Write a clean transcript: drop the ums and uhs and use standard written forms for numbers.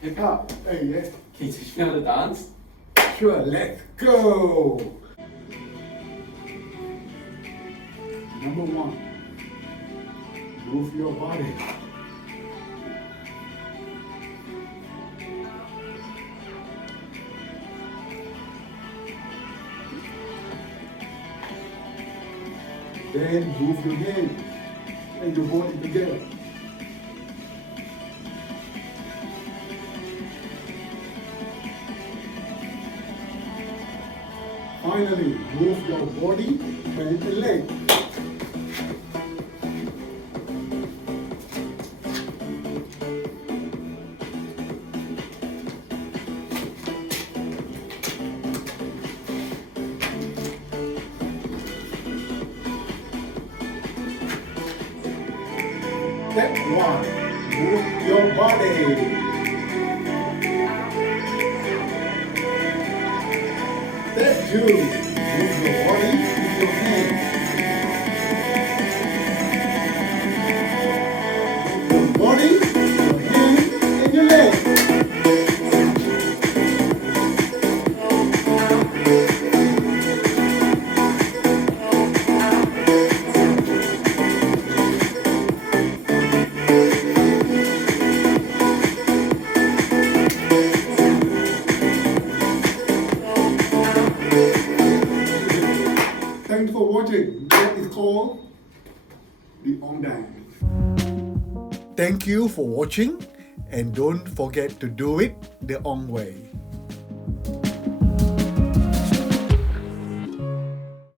hip hop. Hey, yeah. Can you teach me how to dance? Sure, let's go. Number one, move your body. Then move your hand and your body together. Finally, move your body and the leg. Step one, move your body. Step two, move your body with your hands. Move your body, your hands, and your legs. Thanks for watching. That is called the Ong Dance. Thank you for watching, and don't forget to do it the Ong way.